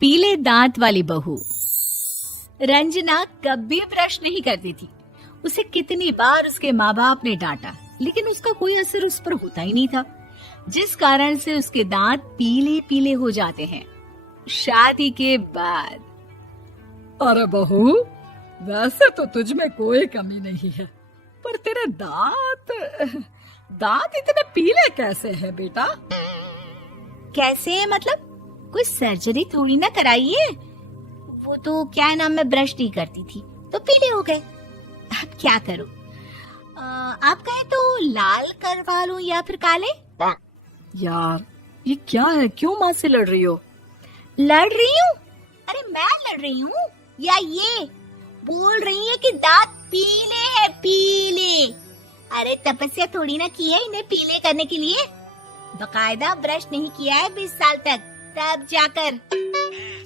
पीले दांत वाली बहू। रंजना कभी ब्रश नहीं करती थी। उसे कितनी बार उसके माँ बाप ने डांटा, लेकिन उसका कोई असर उस पर होता ही नहीं था, जिस कारण से उसके दांत पीले पीले हो जाते हैं। शादी के बाद अरे बहू, वैसे तो तुझ में कोई कमी नहीं है, पर तेरे दांत इतने पीले कैसे हैं बेटा? कैसे मतलब? कोई सर्जरी थोड़ी ना कराई है। वो तो क्या नाम, मैं ब्रश नहीं करती थी तो पीले हो गए। अब क्या करूं? आप कहे तो लाल करवा लूं या फिर काले? यार ये क्या है, क्यों माँ से लड़ रही हो? लड़ रही हूँ? अरे मैं लड़ रही हूँ या ये बोल रही है कि दांत पीले हैं, पीले। अरे तपस्या थोड़ी ना की है इन्हें पीले करने के लिए। बकायदा ब्रश नहीं किया है 20 साल तक, तब जाकर।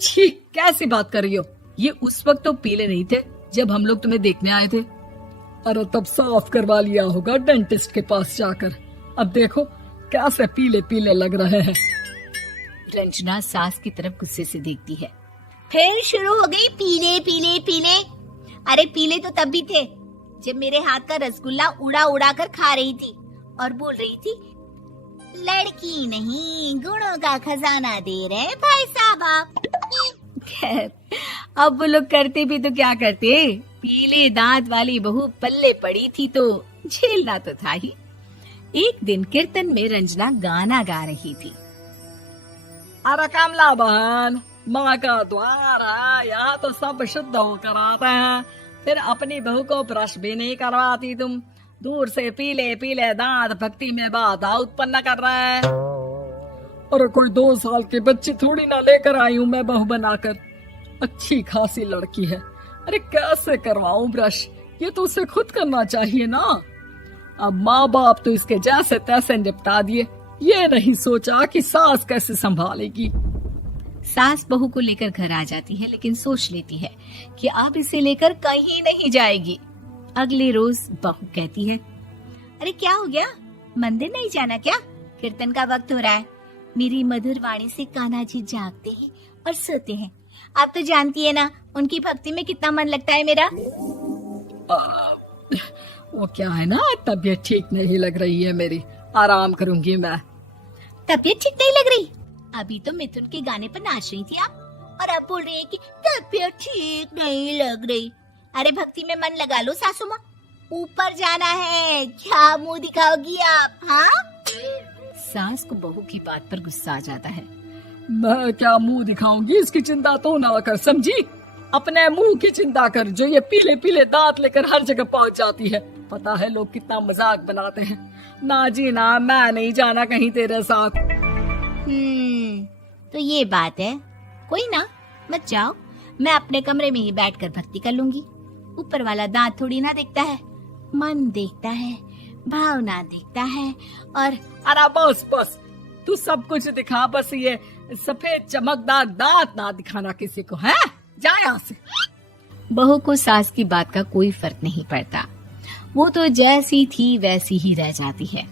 छी, कैसी बात कर रही हो? ये उस वक्त तो पीले नहीं थे जब हम लोग तुम्हें देखने आए थे। अरे तब साफ करवा लिया होगा डेंटिस्ट के पास जाकर। अब देखो कैसे पीले पीले लग रहे हैं। रंजना सास की तरफ गुस्से से देखती है। फिर शुरू हो गई पीले पीले पीले। अरे पीले तो तब भी थे जब मेरे हाथ का रसगुल्ला उड़ा उड़ा कर खा रही थी और बोल रही थी, लड़की नहीं गुणों का खजाना दे रहे भाई साहब आप। खैर, अब वो लोग करते भी तो क्या करते, पीले दांत वाली बहू पल्ले पड़ी थी तो झेलना तो था ही। एक दिन कीर्तन में रंजना गाना गा रही थी। अरे कमला बहन, माँ का द्वार है, यहाँ तो सब शुद्ध होकर आते हैं, फिर अपनी बहू को ब्रश भी नहीं करवाती तुम। दूर से पीले पीले दांत भक्ति में बाधा उत्पन्न कर रहे हैं। अरे कोई 2 साल के बच्चे थोड़ी ना लेकर आई हूँ मैं बहू बनाकर। अच्छी खासी लड़की है, अरे कैसे करवाऊं ब्रश? ये तो उसे खुद करना चाहिए ना। अब माँ बाप तो इसके जैसे तैसे निपटा दिए, ये नहीं सोचा कि सास कैसे संभालेगी। सास बहू को लेकर घर आ जाती है, लेकिन सोच लेती है कि अब इसे लेकर कहीं नहीं जाएगी। अगले रोज बहू कहती है, अरे क्या हो गया, मंदिर नहीं जाना क्या? कीर्तन का वक्त हो रहा है। मेरी मधुर वाणी से कान्हा जी जागते हैं और सोते हैं। आप तो जानती है ना उनकी भक्ति में कितना मन लगता है मेरा। वो क्या है ना, तबीयत ठीक नहीं लग रही है मेरी, आराम करूंगी मैं। तबीयत ठीक नहीं लग रही? अभी तो मिथुन के गाने पर नाच रही थी आप, और अब बोल रही है कि तबीयत ठीक नहीं लग रही। अरे भक्ति में मन लगा लो सासू माँ, ऊपर जाना है, क्या मुंह दिखाओगी आप? हाँ? सास को बहू की बात पर गुस्सा आ जाता है। मैं क्या मुंह दिखाऊंगी, इसकी चिंता तो ना कर, समझी? अपने मुंह की चिंता कर, जो ये पीले पीले दांत लेकर हर जगह पहुंच जाती है। पता है लोग कितना मजाक बनाते हैं। ना जी ना, मैं नहीं जाना कहीं तेरे साथ। तो ये बात है। कोई ना, मत जाओ, मैं अपने कमरे में ही बैठकर भक्ति कर लूंगी। ऊपर वाला दांत थोड़ी ना देखता है, मन देखता है, भावना देखता है। और अरे बस बस, तू सब कुछ दिखा, बस ये सफेद चमकदार दांत ना दिखाना किसी को, है? जा यहाँ से। बहू को सास की बात का कोई फर्क नहीं पड़ता, वो तो जैसी थी वैसी ही रह जाती है।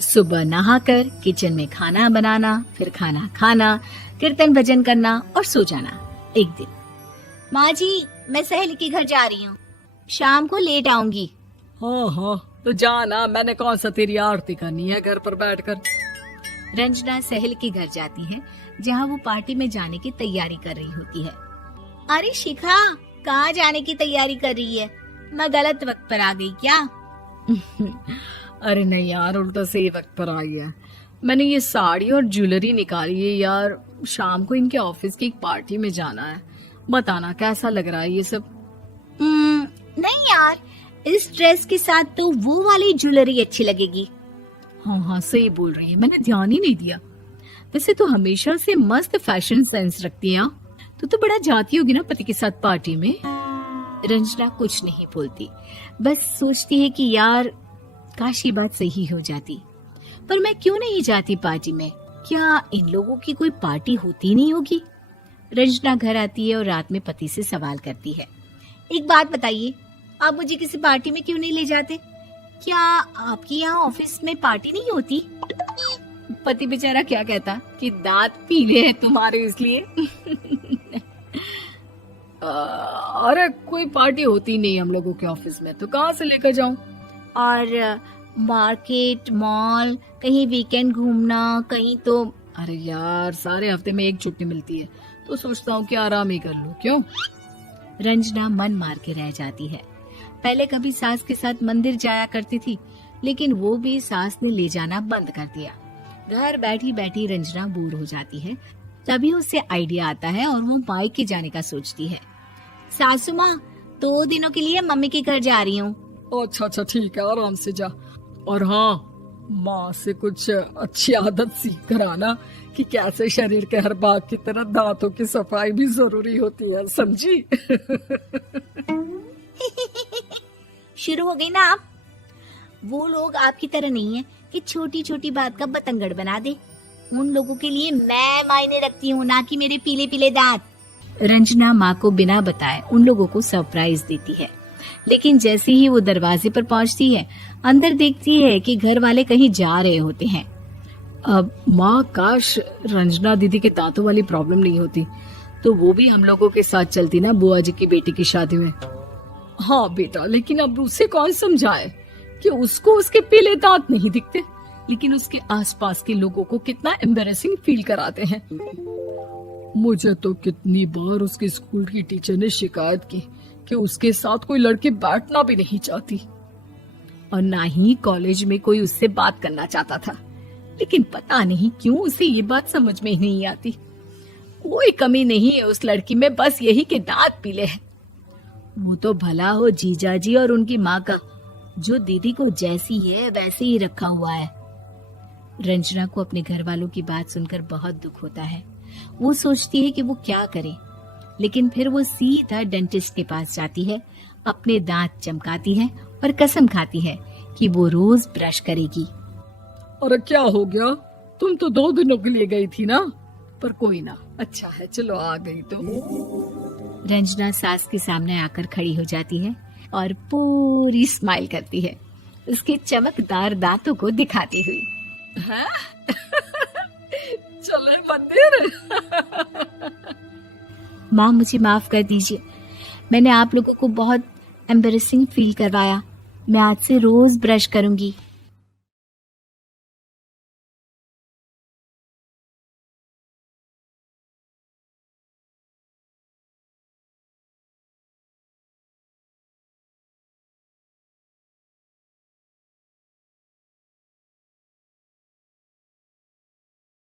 सुबह नहाकर किचन में खाना बनाना, फिर खाना खाना, कीर्तन भजन करना और सो जाना। एक दिन, माँ जी मैं सहेली के घर जा रही हूँ, शाम को लेट आऊंगी। हाँ, तो जाना, मैंने कौन सा तेरी आरती करनी है घर पर बैठकर। रंजना सहेली के घर जाती है, जहाँ वो पार्टी में जाने की तैयारी कर रही होती है। अरे शिखा, कहाँ जाने की तैयारी कर रही है? मैं गलत वक्त पर आ गई क्या? अरे नहीं यार, उल्टा सही वक्त पर आई है। मैंने ये साड़ी और ज्वेलरी निकाली है यार, शाम को इनके ऑफिस की एक पार्टी में जाना है। बताना कैसा लग रहा है ये सब? नहीं यार, इस ड्रेस के साथ तो वो वाली ज्वेलरी अच्छी लगेगी। हाँ, सही बोल रही है, मैंने ध्यान ही नहीं दिया। वैसे तो हमेशा से मस्त फैशन सेंस रखती है। तो बड़ा जाती होगी ना पति के साथ पार्टी में। रंजना कुछ नहीं बोलती, बस सोचती है कि यार काश ये बात सही हो जाती, पर मैं क्यों नहीं जाती पार्टी में? क्या इन लोगों की कोई पार्टी होती नहीं होगी? रंजना घर आती है और रात में पति से सवाल करती है, एक बात बताइए, आप मुझे किसी पार्टी में क्यों नहीं ले जाते? क्या आपके यहाँ ऑफिस में पार्टी नहीं होती? पति बेचारा क्या कहता कि दांत पीले हैं तुम्हारे इसलिए। अरे कोई पार्टी होती नहीं हम लोगों के ऑफिस में, तो कहाँ से लेकर जाऊं? और मार्केट, मॉल, कहीं वीकेंड घूमना, कहीं तो। अरे यार, सारे हफ्ते में एक छुट्टी मिलती है, तो सोचता हूँ कि आराम ही कर लूं। क्यों? रंजना मन मार के रह जाती है। पहले कभी सास के साथ मंदिर जाया करती थी, लेकिन वो भी सास ने ले जाना बंद कर दिया। घर बैठी बैठी रंजना बोर हो जाती है। तभी उसे आइडिया आता है और वो मायके जाने का सोचती है। सासू माँ, 2 दिनों के लिए मम्मी के घर जा रही हूँ। अच्छा अच्छा, ठीक है, आराम से जा। और हाँ, माँ से कुछ अच्छी आदत सीख कर आना कि कैसे शरीर के हर भाग की तरह दांतों की सफाई भी जरूरी होती है, समझी? शुरू हो गई ना आप। वो लोग आपकी तरह नहीं है कि छोटी छोटी बात का बतंगड़ बना दे। उन लोगों के लिए मैं मायने रखती हूँ, ना कि मेरे पीले पीले दांत। रंजना माँ को बिना बताए उन लोगों को सरप्राइज देती है, लेकिन जैसे ही वो दरवाजे पर पहुंचती है, अंदर देखती है कि घर वाले कहीं जा रहे होते हैं। अब माँ, काश रंजना दीदी के दांतों वाली प्रॉब्लम नहीं होती, तो वो भी हम लोगों के साथ चलती ना बुआ जी की बेटी की शादी में। हाँ बेटा, लेकिन अब उसे कौन समझाए कि उसको उसके पीले दांत नहीं दिखते, लेकिन उसके आसपास के लोगों को कितना एम्बैरेसिंग फील कराते हैं। मुझे तो कितनी बार उसके स्कूल की टीचर ने शिकायत की कि उसके साथ कोई लड़की बैठना भी नहीं चाहती, और ना ही कॉलेज में कोई उससे बात करना चाहता था। लेकिन पता नहीं क्यों उसे ये बात समझ में ही नहीं आती। कोई कमी नहीं है उस लड़की में, बस यही कि दांत पीले हैं। वो तो भला हो जीजा जी और उनकी माँ का, जो दीदी को जैसी है वैसे ही रखा हुआ है। रंजना को अपने घर वालों की बात सुनकर बहुत दुख होता है। वो सोचती है कि वो क्या करे, लेकिन फिर वो सीधा डेंटिस्ट के पास जाती है, अपने दांत चमकाती है और कसम खाती है कि वो रोज ब्रश करेगी। अरे क्या हो गया? तुम तो 2 दिनों के लिए गई थी ना, पर कोई ना, अच्छा है, चलो आ गई तो। रंजना सास के सामने आकर खड़ी हो जाती है और पूरी स्माइल करती है, उसके चमकदार दांतों को दिखाती हुई। हैं? चले मंदिर? माँ, मुझे माफ कर दीजिए, मैंने आप लोगों को बहुत एम्बैरेसिंग फील करवाया। मैं आज से रोज ब्रश करूंगी।